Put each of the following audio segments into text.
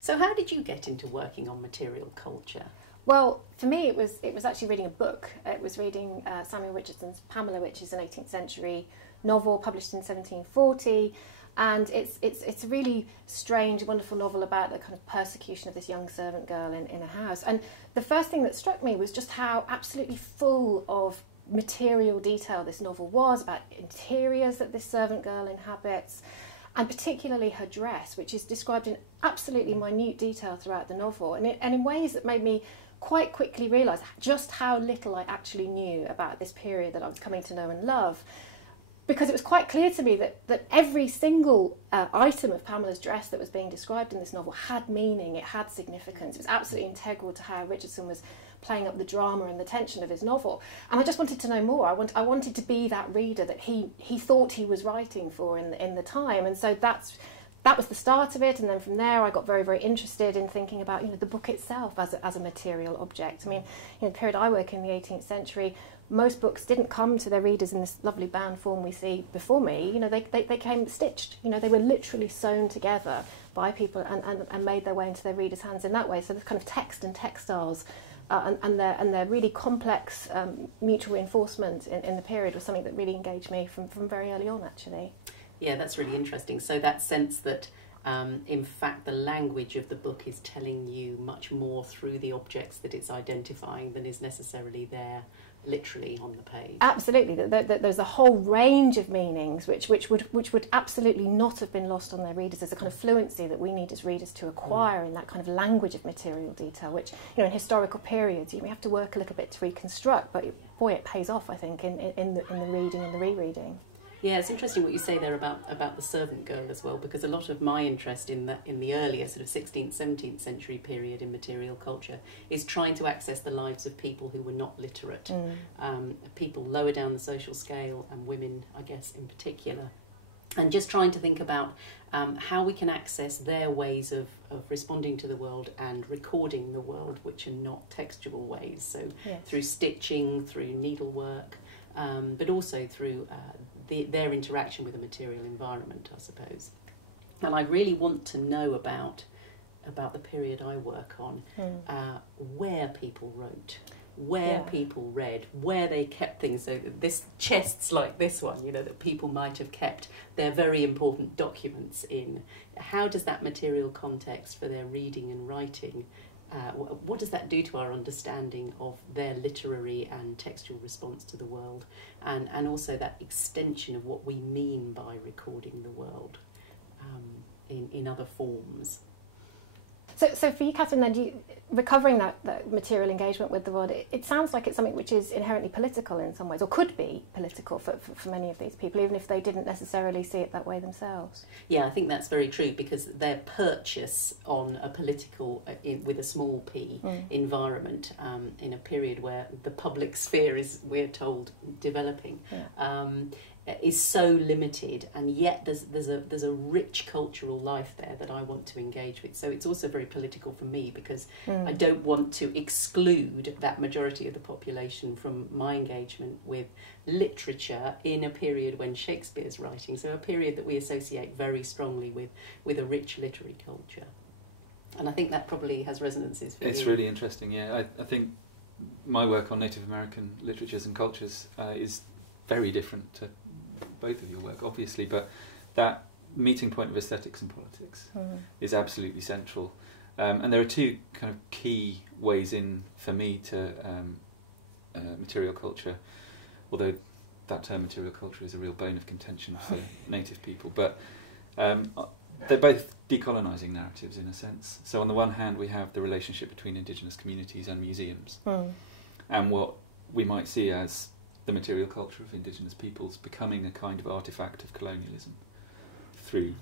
So how did you get into working on material culture? Well, for me, it was actually reading a book. It was reading Samuel Richardson's Pamela, which is an 18th century novel published in 1740, and it's a really strange, wonderful novel about the kind of persecution of this young servant girl in a house. And the first thing that struck me was just how absolutely full of material detail this novel was, about interiors that this servant girl inhabits, and particularly her dress, which is described in absolutely minute detail throughout the novel, and in ways that made me quite quickly realise just how little I actually knew about this period that I was coming to know and love. Because it was quite clear to me that every single item of Pamela's dress that was being described in this novel had meaning, it had significance. It was absolutely integral to how Richardson was playing up the drama and the tension of his novel. And I just wanted to know more. I wanted to be that reader that he thought he was writing for in the time. And so that was the start of it. And then from there I got very, very interested in thinking about the book itself as a material object. I mean, the period I work in, the 18th century, most books didn't come to their readers in this lovely bound form we see before me. They came stitched. They were literally sewn together by people and made their way into their readers' hands in that way. So this kind of text and textiles and their really complex mutual reinforcement in the period was something that really engaged me from very early on, actually. Yeah, that's really interesting. So that sense that in fact the language of the book is telling you much more through the objects that it's identifying than is necessarily there literally on the page. Absolutely. There's a whole range of meanings which would absolutely not have been lost on their readers. There's a kind of fluency that we need as readers to acquire in that kind of language of material detail, which in historical periods you may have to work a little bit to reconstruct, but boy, it pays off, I think, in the reading and the rereading. Yeah, it's interesting what you say there about the servant girl as well, because a lot of my interest in the earlier sort of 16th, 17th century period in material culture is trying to access the lives of people who were not literate, people lower down the social scale, and women, I guess, in particular, and just trying to think about how we can access their ways of responding to the world and recording the world, which are not textual ways. So yes, through stitching, through needlework, but also through their interaction with the material environment, I suppose. And I really want to know about the period I work on, where people wrote, where people read, where they kept things. So this chests like this one, that people might have kept their very important documents in. How does that material context for their reading and writing, what does that do to our understanding of their literary and textual response to the world, and also that extension of what we mean by recording the world in other forms? So for you, Catherine, then, recovering that material engagement with the world, it sounds like it's something which is inherently political in some ways, or could be political for many of these people, even if they didn't necessarily see it that way themselves. Yeah, I think that's very true, because their purchase on a political, with a small p, environment, in a period where the public sphere is, we're told, developing, is so limited, and yet there's a rich cultural life there that I want to engage with. So it's also very political for me, because I don't want to exclude that majority of the population from my engagement with literature in a period when Shakespeare's writing, so a period that we associate very strongly with a rich literary culture. And I think that probably has resonances for you. It's really interesting, yeah. I think my work on Native American literatures and cultures is very different to both of your work, obviously, but that meeting point of aesthetics and politics is absolutely central. And there are two kind of key ways in, for me, to material culture, although that term material culture is a real bone of contention for native people, but they're both decolonising narratives in a sense. So on the one hand we have the relationship between indigenous communities and museums, and what we might see as the material culture of indigenous peoples becoming a kind of artefact of colonialism through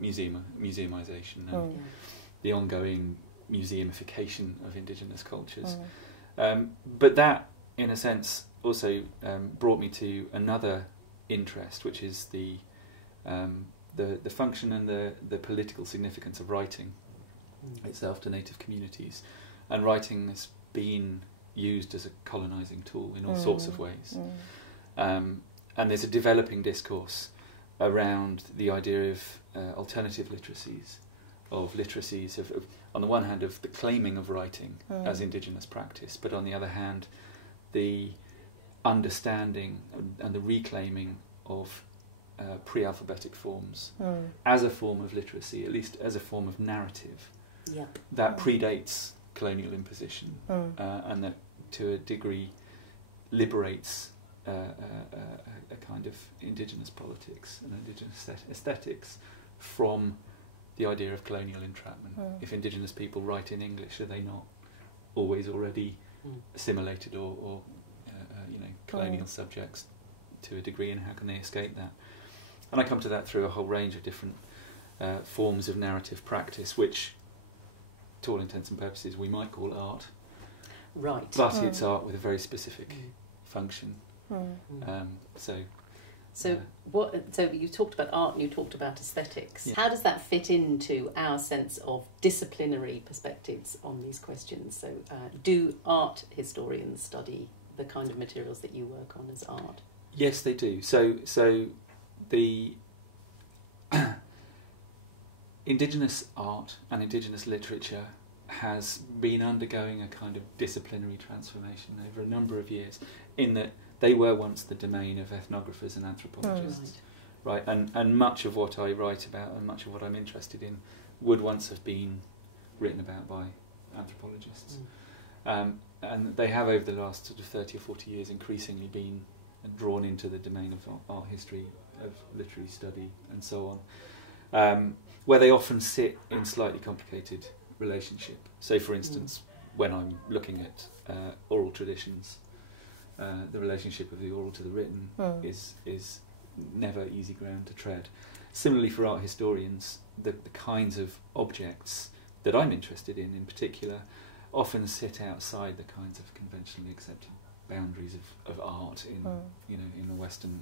museumisation and the ongoing museumification of indigenous cultures. But that, in a sense, also brought me to another interest, which is the function and the political significance of writing itself to native communities. And writing has been used as a colonising tool in all sorts of ways. And there's a developing discourse around the idea of alternative literacies of literacies, on the one hand of the claiming of writing as indigenous practice, but on the other hand the understanding and the reclaiming of pre-alphabetic forms as a form of literacy, at least as a form of narrative that predates colonial imposition and that to a degree liberates a kind of indigenous politics and indigenous aesthetics from the idea of colonial entrapment. If indigenous people write in English, are they not always already assimilated or colonial subjects to a degree, and how can they escape that? And I come to that through a whole range of different forms of narrative practice, which, to all intents and purposes, we might call art. Right. But it's art with a very specific function. So you talked about art and you talked about aesthetics. Yeah. How does that fit into our sense of disciplinary perspectives on these questions? So do art historians study the kind of materials that you work on as art? Yes, they do. So the indigenous art and indigenous literature has been undergoing a kind of disciplinary transformation over a number of years, in that they were once the domain of ethnographers and anthropologists, right? And much of what I write about and much of what I'm interested in would once have been written about by anthropologists. And they have, over the last sort of 30 or 40 years, increasingly been drawn into the domain of art history, of literary study, and so on, where they often sit in slightly complicated relationship. So, for instance, when I'm looking at oral traditions, the relationship of the oral to the written is never easy ground to tread. Similarly, for art historians, the kinds of objects that I'm interested in particular, often sit outside the kinds of conventionally accepted boundaries of art in the Western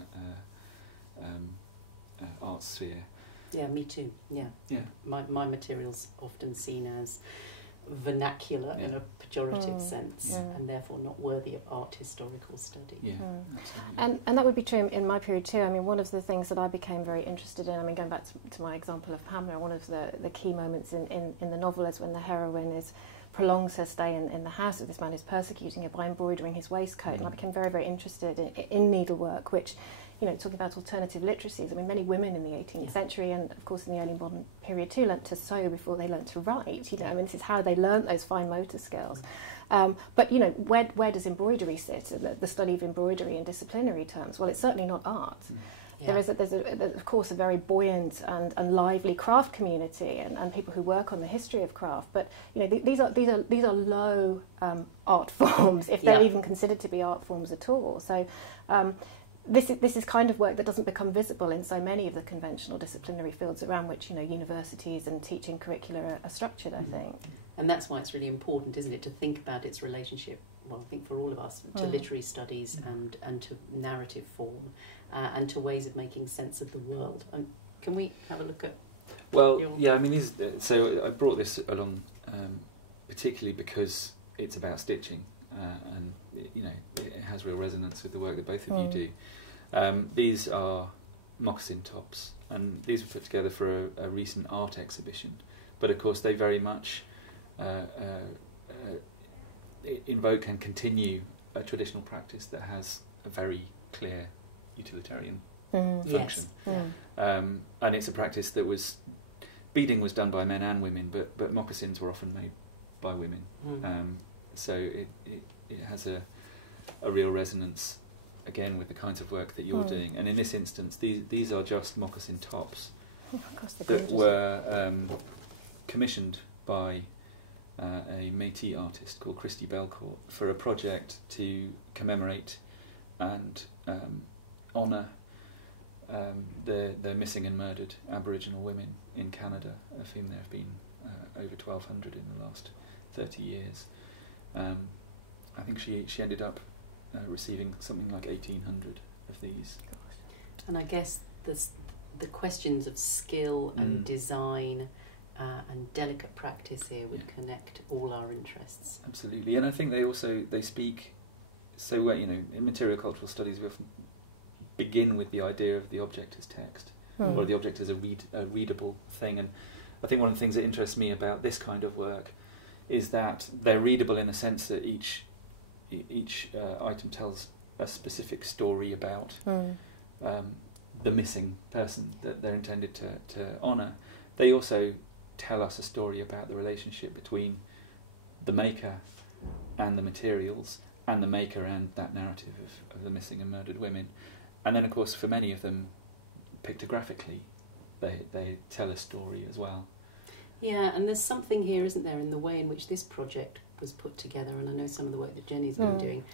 art sphere. Yeah, me too. Yeah. My material's often seen as vernacular in a pejorative sense, and therefore not worthy of art historical study. And that would be true in my period too. I mean, one of the things that I became very interested in, I mean, going back to my example of Pamela, one of the key moments in the novel is when the heroine prolongs her stay in the house of this man who's persecuting her by embroidering his waistcoat. And I became very, very interested in needlework, which, talking about alternative literacies, I mean, many women in the 18th century and, of course, in the early modern period too, learnt to sew before they learnt to write. I mean, this is how they learnt those fine motor skills. But, where does embroidery sit, the study of embroidery in disciplinary terms? Well, it's certainly not art. There's, of course, a very buoyant and lively craft community and people who work on the history of craft. But these are low art forms, if they're even considered to be art forms at all. So this is kind of work that doesn't become visible in so many of the conventional disciplinary fields around which universities and teaching curricula are structured, I think. And that's why it's really important, isn't it, to think about its relationship, well, I think for all of us, to literary studies and to narrative form and to ways of making sense of the world. Can we have a look at... Well, I mean, so I brought this along particularly because it's about stitching and, it has real resonance with the work that both of you do. These are moccasin tops, and these were put together for a recent art exhibition. But, of course, they very much invoke and continue a traditional practice that has a very clear utilitarian function. And it's a practice that beading was done by men and women, but moccasins were often made by women. So it has a real resonance, again, with the kinds of work that you're doing. And in this instance, these are just moccasin tops that were commissioned by a Métis artist called Christy Belcourt for a project to commemorate and honour the missing and murdered Aboriginal women in Canada, of whom there have been over 1,200 in the last 30 years. I think she ended up receiving something like 1,800 of these. And I guess the questions of skill and design and delicate practice here would connect all our interests. Absolutely, and I think they speak. So well, in material cultural studies, we often begin with the idea of the object as text, or the object as a readable thing, I think one of the things that interests me about this kind of work is that they're readable in the sense that each item tells a specific story about the missing person that they're intended to honour. They also tell us a story about the relationship between the maker and the materials, and the maker and that narrative of the missing and murdered women. And then, of course, for many of them, pictographically, they tell a story as well. Yeah, and there's something here, isn't there, in the way in which this project was put together, and I know some of the work that Jennie's been doing,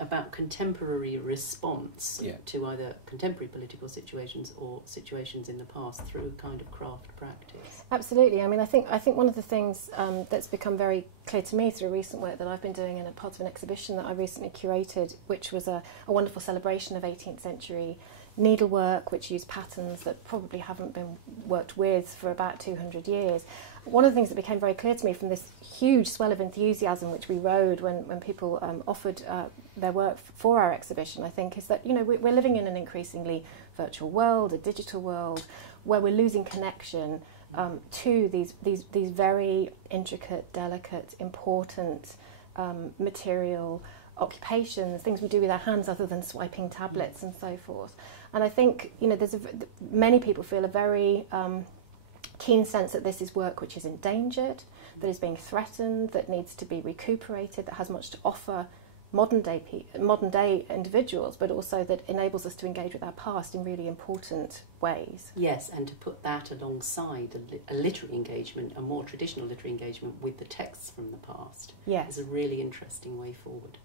about contemporary response to either contemporary political situations or situations in the past through a kind of craft practice. Absolutely. I mean, I think one of the things that's become very clear to me through recent work that I've been doing in a part of an exhibition that I recently curated, which was a wonderful celebration of 18th century needlework, which used patterns that probably haven't been worked with for about 200 years. One of the things that became very clear to me from this huge swell of enthusiasm which we rode when people offered their work for our exhibition, I think, is that, you know, we're living in an increasingly virtual world, a digital world, where we're losing connection to these very intricate, delicate, important material occupations, things we do with our hands other than swiping tablets and so forth. And I think, you know, many people feel a very keen sense that this is work which is endangered, that is being threatened, that needs to be recuperated, that has much to offer modern day individuals, but also that enables us to engage with our past in really important ways. Yes, and to put that alongside a literary engagement, a more traditional literary engagement with the texts from the past, is a really interesting way forward.